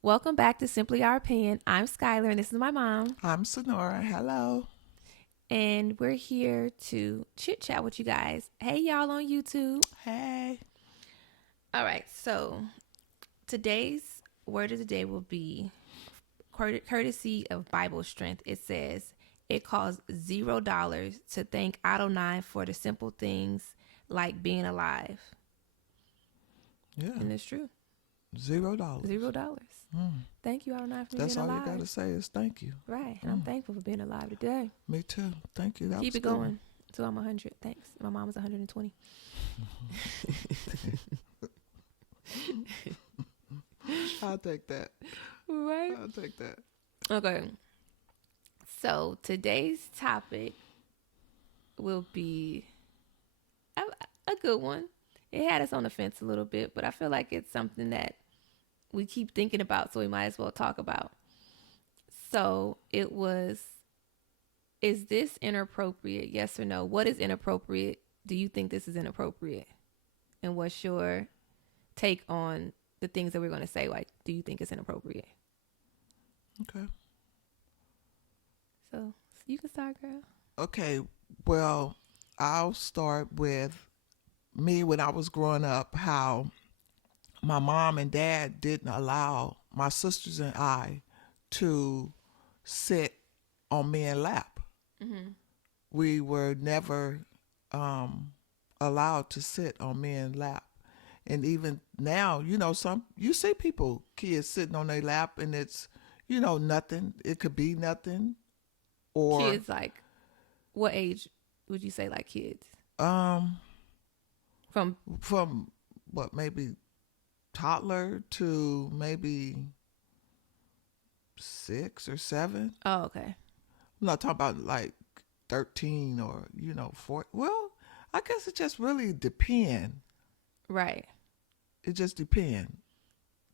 Welcome back to Simply Our Opinion. I'm Skylar and this is my mom. I'm Sannora. Hello. And we're here to chit chat with you guys. Hey, y'all on YouTube. Hey. All right, so today's word of the day will be courtesy of Bible Strength. It says, it costs $0 to thank Adonai for the simple things like being alive. Yeah. And it's true. $0. $0. Thank you, Adonai, for That's being all alive. you got to say is thank you. Right, and I'm thankful for being alive today. Me too. Thank you. That Keep was it good. going till I'm 100. Thanks. My mom was 120. I'll take that. Right. I'll take that. Okay. So today's topic will be a good one. It had us on the fence a little bit, but I feel like it's something that we keep thinking about, so we might as well talk about. So it was, is this inappropriate? Yes or no? What is inappropriate? Do you think this is inappropriate? And what's your take on the things that we're going to say? Like, do you think it's inappropriate? Okay. So you can start, girl. Okay. Well, I'll start with me when I was growing up, how my mom and dad didn't allow my sisters and I to sit on men's lap. Mm-hmm. We were never allowed to sit on men's lap. And even now, you see kids sitting on their lap, and it's, nothing. It could be nothing. Or Kids, like, what age would you say, like, kids? From from what, maybe toddler to maybe 6 or 7. Oh, okay. I'm not talking about like 13 or 4. Well, I guess it just really depend. Right. It just depend.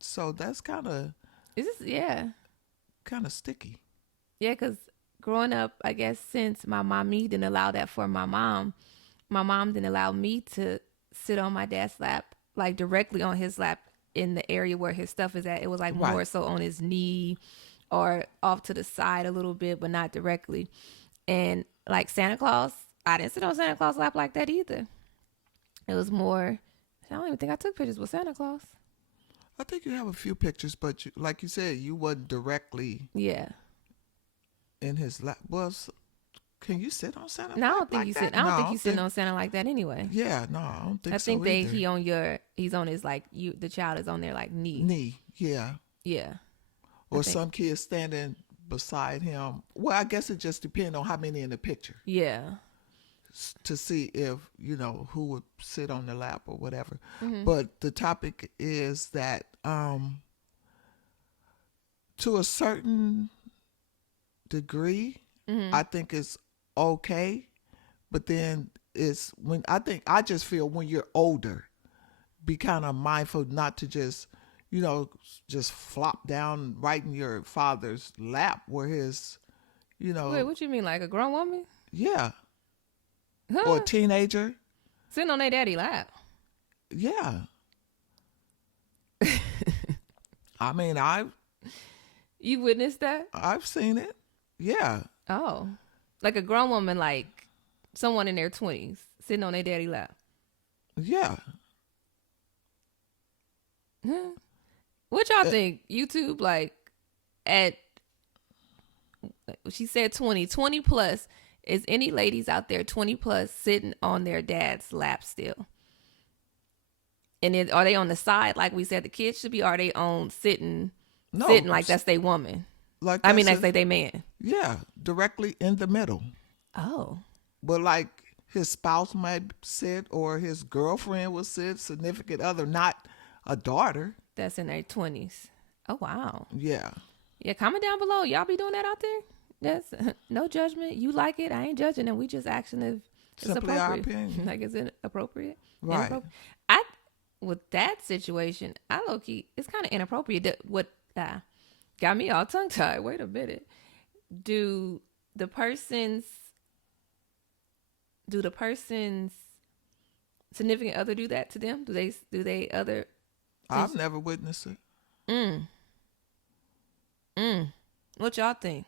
So that's kind of sticky. Yeah, because growing up, I guess since my mommy didn't allow that for my mom didn't allow me to sit on my dad's lap, like directly on his lap in the area where his stuff is at. It was like Right. more so on his knee or off to the side a little bit, but not directly. And like Santa Claus, I didn't sit on Santa Claus' lap like that either. It was more, I don't even think I took pictures with Santa Claus. I think you have a few pictures, but like you said, you wasn't directly in his lap. Well, can you sit on Santa? No, I don't think like you that? sit. I don't think you sitting on Santa like that anyway. Yeah, no, I don't think so. I think either. he's on his, like, the child is on their, like, knee. Knee, yeah. Yeah. Or some kids standing beside him. Well, I guess it just depends on how many in the picture. Yeah. To see if, who would sit on the lap or whatever. Mm-hmm. But the topic is that to a certain degree, I think it's okay. But then it's I just feel when you're older, be kind of mindful not to just flop down right in your father's lap where his, Wait, what you mean, like a grown woman? Yeah. Huh? Or a teenager. Sitting on their daddy lap. Yeah. I mean, You witnessed that? I've seen it. Yeah. Oh. Like a grown woman, like someone in their 20s sitting on their daddy lap. Yeah. Huh? What y'all think? YouTube, like, at, she said 20 plus. Is any ladies out there 20 plus sitting on their dad's lap still? And are they on the side like we said the kids should be? Or are they on sitting like that's their woman? Like that's like their man. Yeah, directly in the middle. Oh. But like his spouse might sit, or his girlfriend will sit, significant other, not a daughter. That's in their 20s. Oh, wow. Yeah. Yeah, comment down below. Y'all be doing that out there? That's no judgment. You like it. I ain't judging, and we just asking if it's Simply our appropriate. opinion. Like, is it appropriate? Right. With that situation, I low key, it's kind of inappropriate. What got me all tongue tied. Wait a minute. Do the person's significant other do that to them? Do they other? I've never witnessed it. What y'all think?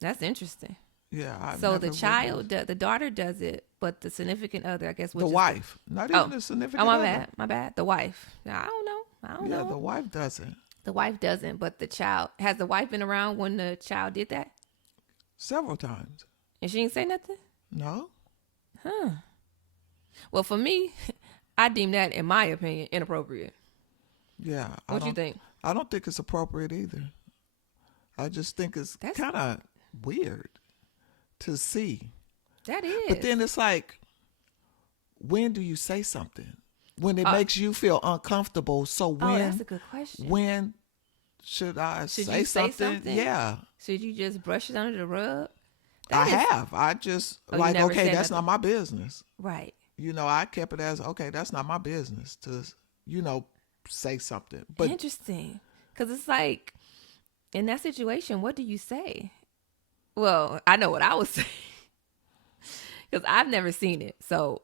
That's interesting. Yeah, I've So never the child, the daughter does it, but the significant other, I guess, which the is wife, not even the significant my other. bad, my bad. The wife. I don't know. I don't know. The wife doesn't. The wife doesn't, but the child, has the wife been around when the child did that? Several times. And she didn't say nothing? No. Huh. Well, for me, I deem that, in my opinion, inappropriate. Yeah. What you think? I don't think it's appropriate either. I just think it's kind of weird to see. That is. But then it's like, when do you say something? When it makes you feel uncomfortable. So when? That's a good question. When should I say something? Yeah. Should you just brush it under the rug? I just like, okay, that's not my business. Right. I kept it as, okay, that's not my business to, say something. But interesting. Because it's like, in that situation, what do you say? Well, I know what I would say. Because I've never seen it. So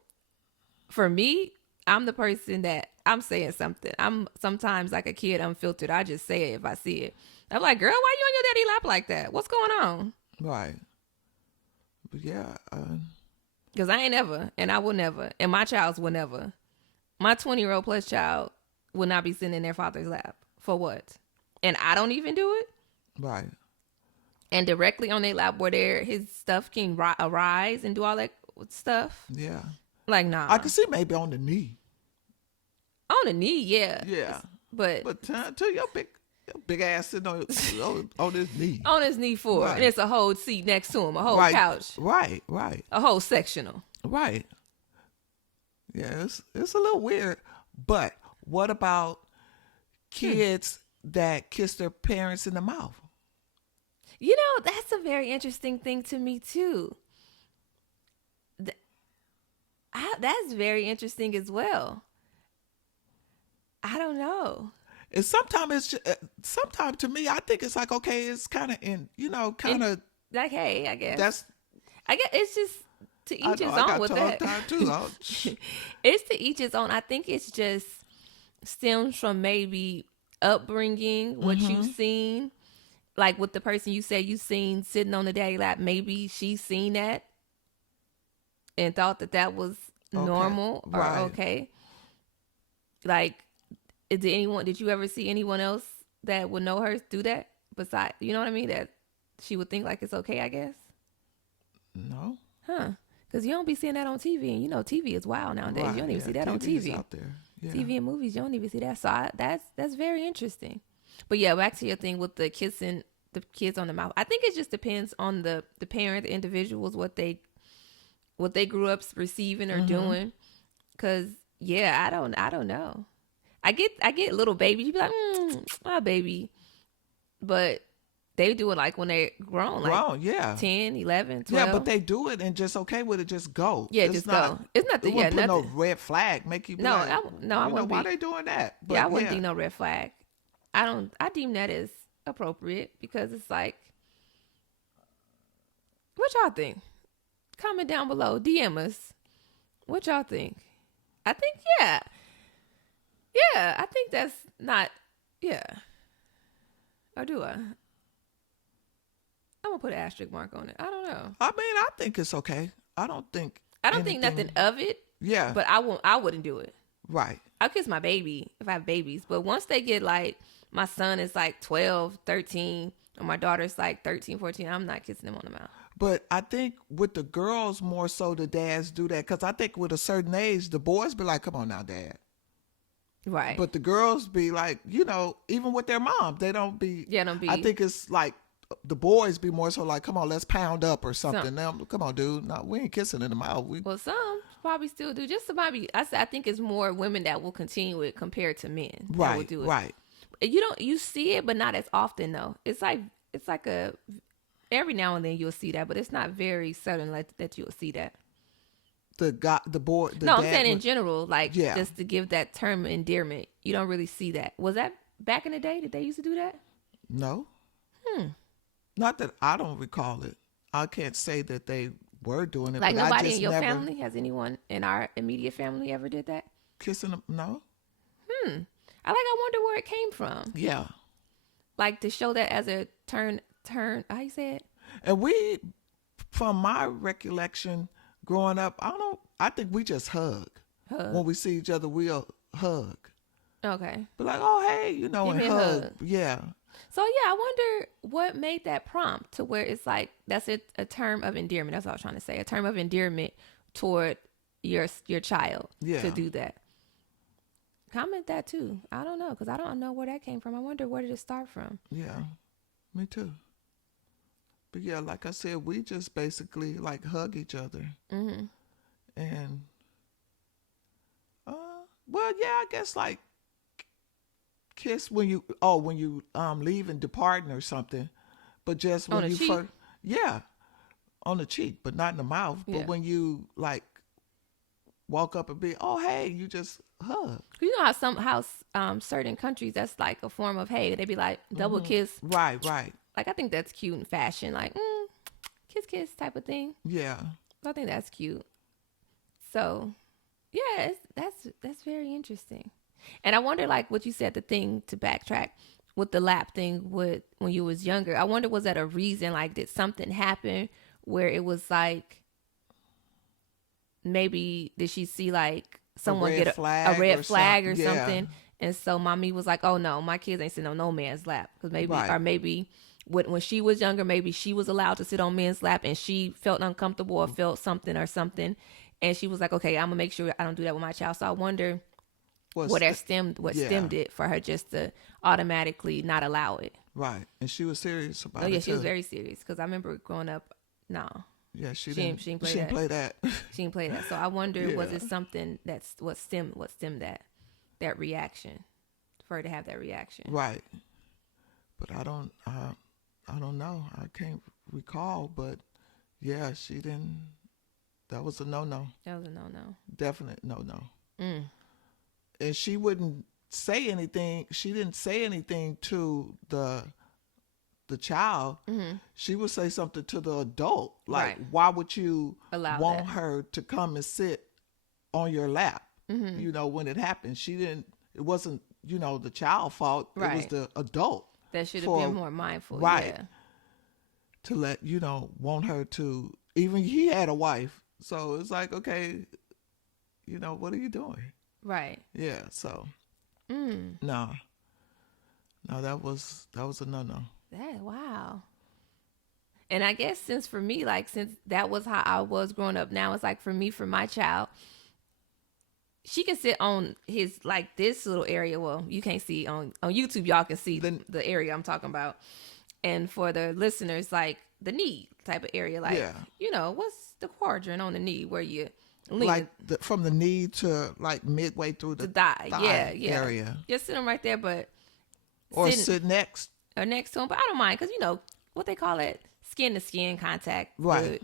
for me, I'm the person that I'm saying something. I'm sometimes like a kid, unfiltered. I just say it if I see it. I'm like, girl, why you on your daddy lap like that? What's going on? Right. But yeah. Because I ain't ever, and I will never, and my child's will never. My 20-year-old plus child will not be sitting in their father's lap. For what? And I don't even do it? Right. And directly on their lap where his stuff can arise and do all that stuff? Yeah. Like, nah. I can see maybe on the knee. On the knee, yeah. Yeah. But to your big ass sitting on his knee. On his knee for it. Right. And it's a whole seat next to him, a whole right. couch. Right. A whole sectional. Right. Yeah, it's a little weird. But what about kids that kiss their parents in the mouth? That's a very interesting thing to me, too. That's very interesting as well. I don't know. And sometimes to me, I think it's like, okay, it's kind of like, hey, I guess. I guess it's just to each his own with that. Too. It's to each his own. I think it's just stems from maybe upbringing, what you've seen. Like with the person you said you seen sitting on the daddy lap, maybe she's seen that and thought that was normal or okay. Like, did you ever see anyone else that would know her do that? Besides, you know what I mean? That she would think like it's okay, I guess? No. Huh. Because you don't be seeing that on TV. And TV is wild nowadays. Right, you don't even see that on TV. TV. Out there. Yeah. TV and movies, you don't even see that. So that's very interesting. But yeah, back to your thing with the kissing the kids on the mouth. I think it just depends on the parent, the individuals, what they grew up receiving or doing. Because yeah, I don't know. I get little babies. You be like, my baby, but they do it like when they're grown, like yeah, 10, 11, 12. Yeah, but they do it and just okay with it. Just go. Yeah, just go. It's nothing. Yeah, nothing. No red flag make you. Be like, I wouldn't. Why they doing that? But, I wouldn't think no red flag. I deem that as appropriate because it's like, what y'all think? Comment down below. DM us. What y'all think? I think yeah. I think that's not Or do I? I'm gonna put an asterisk mark on it. I don't know. I mean, I think it's okay. I don't think nothing of it. Yeah. But I wouldn't do it. Right. I'll kiss my baby if I have babies. But once they get like, my son is like 12, 13, or my daughter's like 13, 14, I'm not kissing them on the mouth. But I think with the girls more so the dads do that. Because I think with a certain age, the boys be like, come on now, dad. Right. But the girls be like, even with their mom, they don't be. Yeah, don't be. I think it's like the boys be more so like, come on, let's pound up or something. Now, come on, dude. No, we ain't kissing in the mouth. Well, some probably still do. Just somebody. I think it's more women that will continue it compared to men. Right. That will do it. Right. You see it, but not as often though. It's like every now and then you'll see that, but it's not very certain that you'll see that. I'm saying in general, like just to give that term endearment, you don't really see that. Was that back in the day? Did they used to do that? No. Not that I don't recall it. I can't say that they were doing it. Like but nobody in your family? Has anyone in our immediate family ever did that? Kissing them? No. I wonder where it came from. Yeah. like to show that as a turn, how you say it? And we, from my recollection growing up, I think we just hug. When we see each other, we'll hug. Okay. But like, oh, hey, you know, Give and me a hug. hug. Yeah. So yeah, I wonder what made that prompt to where it's like, that's a term of endearment. That's what I was trying to say. A term of endearment toward your child to do that. Comment that too. I don't know, because I don't know where that came from. I wonder, where did it start from? Yeah, me too. But yeah, like I said, we just basically like hug each other. Mm-hmm. And, well, yeah, I guess like kiss when you leaving, departing or something. But just when you first, yeah, on the cheek, but not in the mouth. Yeah. But when you like walk up and be, oh, hey, you just hug. You know how certain countries, that's like a form of, hey, they be like double kiss. Right. Like, I think that's cute in fashion, like kiss type of thing. Yeah. So I think that's cute. So yeah, that's very interesting. And I wonder, like what you said, the thing, to backtrack with the lap thing when you was younger, I wonder, was that a reason? Like, did something happen where it was like, maybe did she see like someone get a red flag or something? And so mommy was like, oh no, my kids ain't sitting on no man's lap. Because maybe, or maybe when she was younger, maybe she was allowed to sit on men's lap and she felt uncomfortable or felt something. And she was like, okay, I'm gonna make sure I don't do that with my child. So I wonder what stemmed it for her just to automatically not allow it. Right. And she was serious about it. Oh yeah, she was very serious. Because I remember growing up, no. Yeah, she didn't play that. She didn't play that. So I wonder, was it something that's what stemmed that reaction, for her to have that reaction? Right. But I don't know. I can't recall. But yeah, she didn't. That was a no-no. That was a no-no. Definite no-no. And she wouldn't say anything. She didn't say anything to the child. She would say something to the adult, like, why would you want her to come and sit on your lap? You know, when it happened, it wasn't, you know, the child fault. It was the adult that should have been more mindful. Right. Yeah. To let, you know, want her to, even he had a wife. So it's like, okay, you know, what are you doing? Right. Yeah. So no, that was a no-no. Wow. And I guess since that was how I was growing up, now it's like, for me, for my child, she can sit on his, like, this little area. Well, you can't see on YouTube, y'all can see the area I'm talking about. And for the listeners, like the knee type of area, like, you know, what's the quadrant on the knee where you lean? Like from the knee to like midway through the thigh area. Just sit them right there, but sit next. Or next to him, but I don't mind, because you know what they call it, skin to skin contact. Right.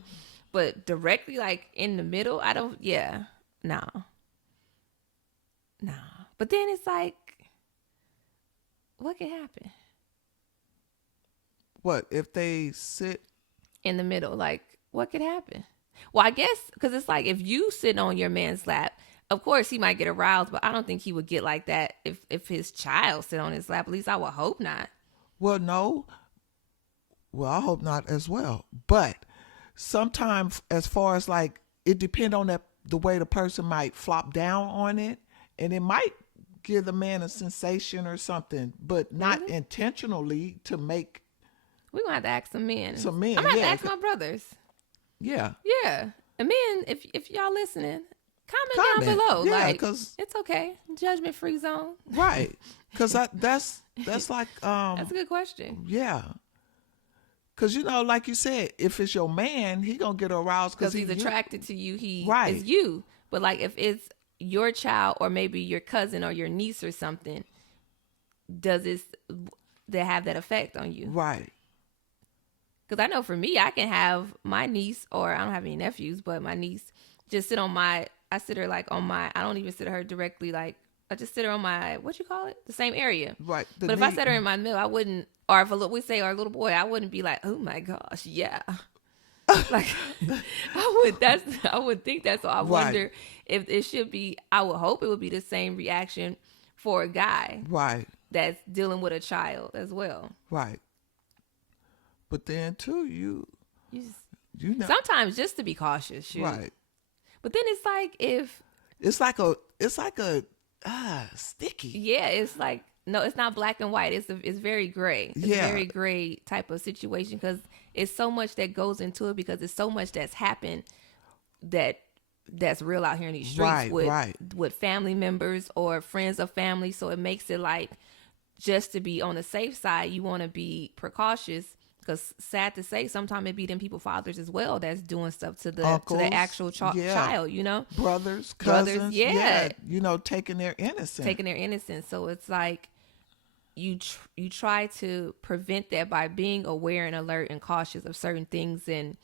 But directly, like in the middle, I don't. Yeah, no. But then it's like, what could happen? What if they sit in the middle? Like, what could happen? Well, I guess because it's like, if you sit on your man's lap, of course he might get aroused, but I don't think he would get like that if his child sit on his lap. At least I would hope not. Well, no. Well, I hope not as well. But sometimes, as far as like, it depends on the way the person might flop down on it, and it might give the man a sensation or something, but not intentionally to make. We're gonna have to ask some men. I'm gonna have to ask my brothers. Yeah. Yeah. And men, if y'all listening, comment down below. Yeah, like, because it's okay. Judgment free zone. Right. Because that's like that's a good question. Yeah. Because, you know, like you said, if it's your man, he gonna get aroused because he's attracted to you. He right. is you. But like, if it's your child or maybe your cousin or your niece or something, does they have that effect on you? Right. Because I know for me, I can have my niece, or I don't have any nephews, but my niece just sit on I sit her like on I don't even sit her directly, like, I just sit her on my, what you call it? The same area. Right. But if I set her in my middle, I wouldn't, or if we say our little boy, I wouldn't be like, oh my gosh, yeah. Like, I would think that. So I wonder if it should be, I would hope it would be the same reaction for a guy. Right. that's dealing with a child as well. Right. But then too, You you know, sometimes just to be cautious, shoot. right. But then it's like It's like a sticky. yeah, it's like no, it's not black and white. It's very gray. It's a very gray type of situation because it's so much that goes into it because it's so much that's happened that's real out here in these streets with family members or friends of family. So it makes it like just to be on the safe side, you want to be precautious. Because sad to say, sometimes it be them people fathers as well that's doing stuff to the Uncles, to the actual child, you know, brothers, cousins, you know, taking their innocence. So it's like you try to prevent that by being aware and alert and cautious of certain things and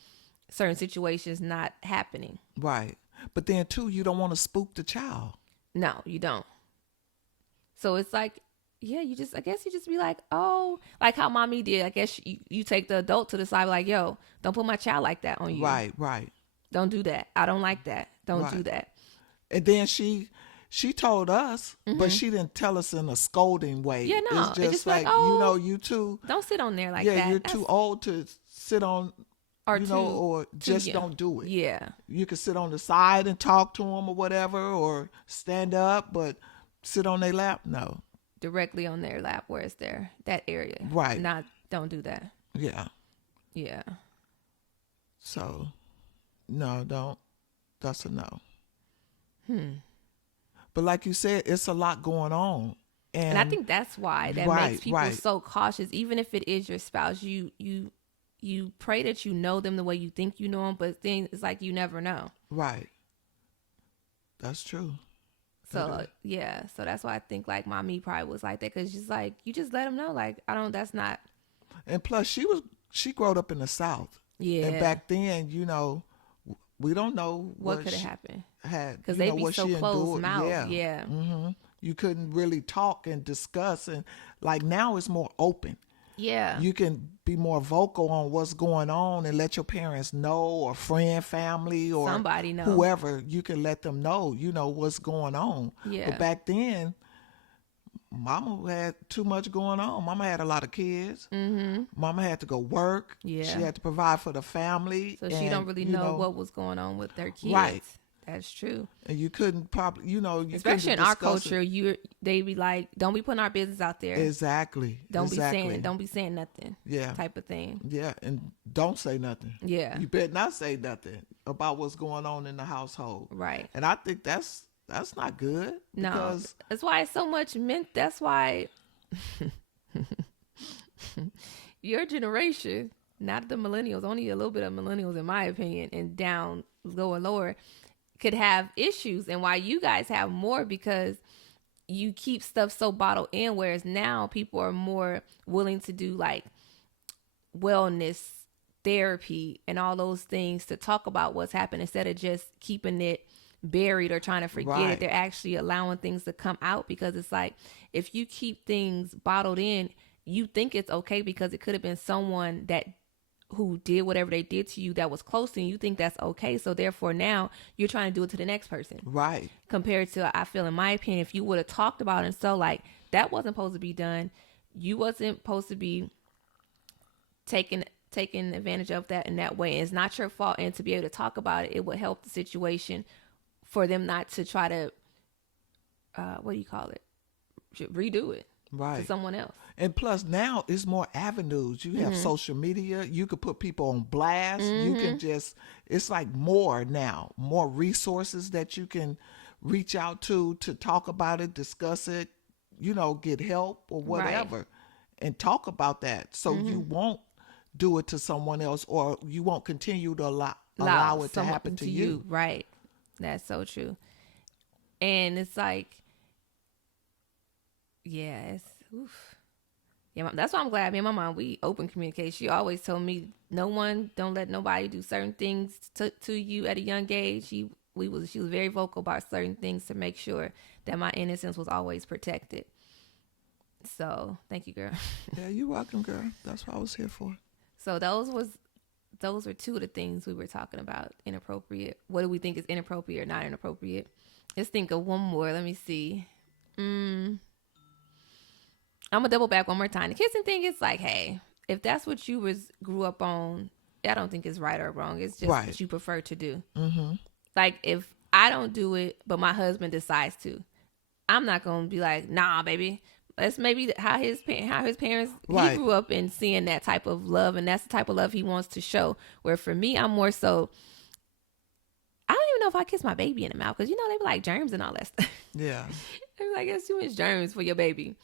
certain situations not happening. Right, but then too, you don't want to spook the child. No, you don't. So it's like. Yeah, I guess you just be like, oh, like how mommy did. I guess you take the adult to the side, like, yo, don't put my child like that on you. Right. Don't do that. I don't like that. Don't do that. And then she told us, but she didn't tell us in a scolding way. Yeah, no. It's just like, oh, you know, you two. Don't sit on there like that. Yeah, you're too old to sit on, or just don't do it. Yeah. You can sit on the side and talk to them or whatever, or stand up, but sit on their lap, no. Directly on their lap where it's that area. Right. Don't do that. Yeah. Yeah. So, no, don't. That's a no. But like you said, it's a lot going on. And I think that's why that makes people so cautious. Even if it is your spouse, you pray that you know them the way you think you know them, but then it's like you never know. Right. That's true. So, yeah. So that's why I think, like, mommy probably was like that. Because she's like, you just let them know. Like, that's not. And plus, she grew up in the South. Yeah. And back then, you know, we don't know what could have happened. Because they be so closed-mouthed. Yeah. Mm-hmm. You couldn't really talk and discuss. And, like, now it's more open. Yeah. You can be more vocal on what's going on and let your parents know, or friend, family, or somebody know. Whoever, you can let them know, you know, what's going on. Yeah. But back then, mama had too much going on. Mama had a lot of kids. Mm-hmm. Mama had to go work. Yeah. She had to provide for the family. So she don't really know what was going on with their kids. Right. That's true. And you couldn't probably, you know, especially in our culture, they be like, don't be putting our business out there. Exactly. Don't be saying nothing. Yeah. Type of thing. Yeah, and don't say nothing. Yeah. You better not say nothing about what's going on in the household. Right. And I think that's not good. No. That's why it's so much that's why your generation, not the millennials, only a little bit of millennials in my opinion, and down lower could have issues, and why you guys have more because you keep stuff so bottled in, whereas now people are more willing to do like wellness therapy and all those things to talk about what's happened instead of just keeping it buried or trying to forget it. They're actually allowing things to come out, because it's like if you keep things bottled in, you think it's okay because it could have been someone who did whatever they did to you that was close to you. You think that's okay. So therefore now you're trying to do it to the next person. Right. Compared to, I feel in my opinion, if you would have talked about it and so like that wasn't supposed to be done. You wasn't supposed to be taking advantage of that in that way. And it's not your fault. And to be able to talk about it, it would help the situation for them not to try to, redo it. Right. To someone else. And plus now it's more avenues. You have social media. You could put people on blast. You can it's like more now, more resources that you can reach out to talk about it, discuss it, you know, get help or whatever, and talk about that. So you won't do it to someone else, or you won't continue to allow it to happen to you. Right. That's so true. And it's like, yeah, that's why I'm glad me and my mom, we open communication. She always told me, don't let nobody do certain things to you at a young age. She was very vocal about certain things to make sure that my innocence was always protected. So thank you, girl. Yeah, you're welcome, girl. That's what I was here for. So those were two of the things we were talking about. Inappropriate. What do we think is inappropriate or not inappropriate? Let's think of one more. Let me see. I'm gonna double back one more time. The kissing thing is like, hey, if that's what you grew up on, I don't think it's right or wrong. It's just what you prefer to do. Mm-hmm. Like if I don't do it, but my husband decides to, I'm not gonna be like, nah, baby. That's maybe how his parents he grew up in seeing that type of love, and that's the type of love he wants to show. Where for me, I'm more so. I don't even know if I kiss my baby in the mouth because they be like germs and all that stuff. Yeah, they be like, it's too much germs for your baby.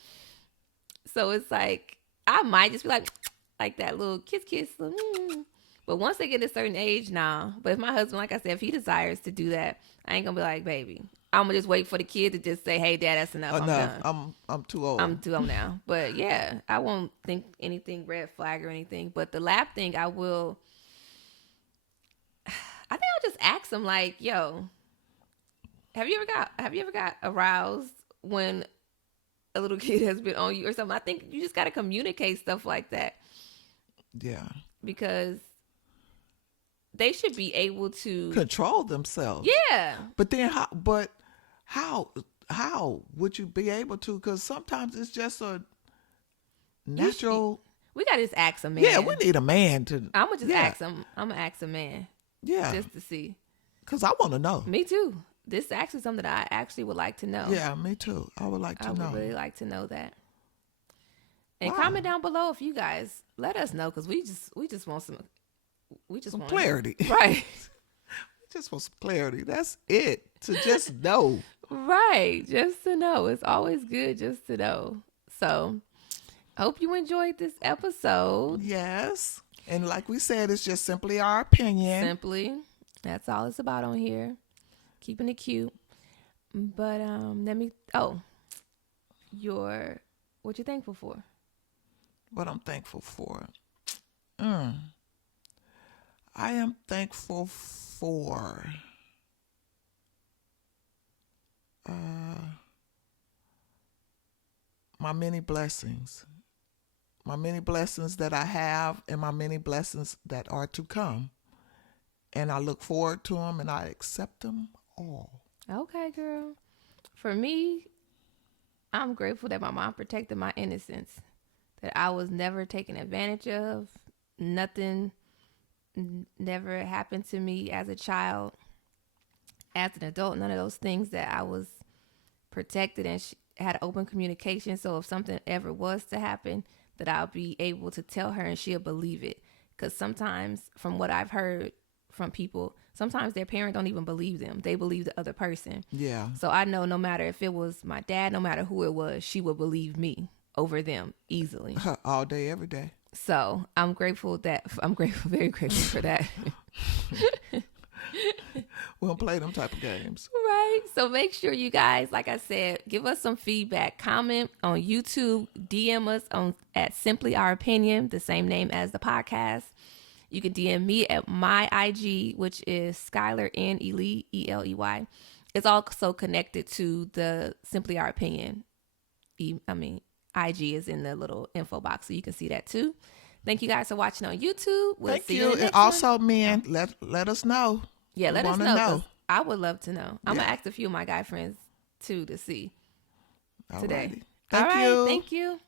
So it's like I might just be like that little kiss. But once they get a certain age, nah. But if my husband, like I said, if he desires to do that, I ain't gonna be like, baby. I'm gonna just wait for the kid to just say, hey, Dad, that's enough. I'm done. I'm too old. I'm too old now. But yeah, I won't think anything red flag or anything. But the lap thing, I will. I think I'll just ask him like, yo, have you ever got aroused when a little kid has been on you or something? I think you just gotta communicate stuff like that. Yeah. Because they should be able to control themselves. Yeah. But then how would you be able to? Because sometimes it's just a natural. We gotta just ask a man. Yeah, we need a man to. I'm gonna just ask him. I'm gonna ask a man. Yeah. Just to see. Because I want to know. Me too. This is actually something that I actually would like to know. Yeah, me too. I would like to know. I would really like to know that. And comment down below if you guys let us know, because we just want some clarity. Right. We just want some clarity. That's it. To just know. Right. Just to know. It's always good just to know. So hope you enjoyed this episode. Yes. And like we said, it's just simply our opinion. Simply. That's all it's about on here. Keeping it cute. But what you thankful for? What I'm thankful for. I am thankful for my many blessings. My many blessings that I have and my many blessings that are to come. And I look forward to them and I accept them all. Okay, girl. For me, I'm grateful that my mom protected my innocence. That I was never taken advantage of. Nothing never happened to me as a child. As an adult, none of those things, that I was protected and had open communication. So if something ever was to happen, that I'll be able to tell her and she'll believe it. Because sometimes, from what I've heard from people, sometimes their parent don't even believe them. They believe the other person. Yeah. So I know no matter if it was my dad, no matter who it was, she would believe me over them easily. All day, every day. So I'm very grateful for that. We don't play them type of games. Right. So make sure you guys, like I said, give us some feedback. Comment on YouTube. DM us at SimplyOurOpinion, the same name as the podcast. You can DM me at my IG, which is Skylar and Eley. It's also connected to the Simply Our Opinion. IG is in the little info box, so you can see that too. Thank you guys for watching on YouTube. We'll Thank see you. in the next And also, one. men, let us know. Yeah, let us know. I would love to know. I'm going to ask a few of my guy friends too to see today. Thank you. Thank you.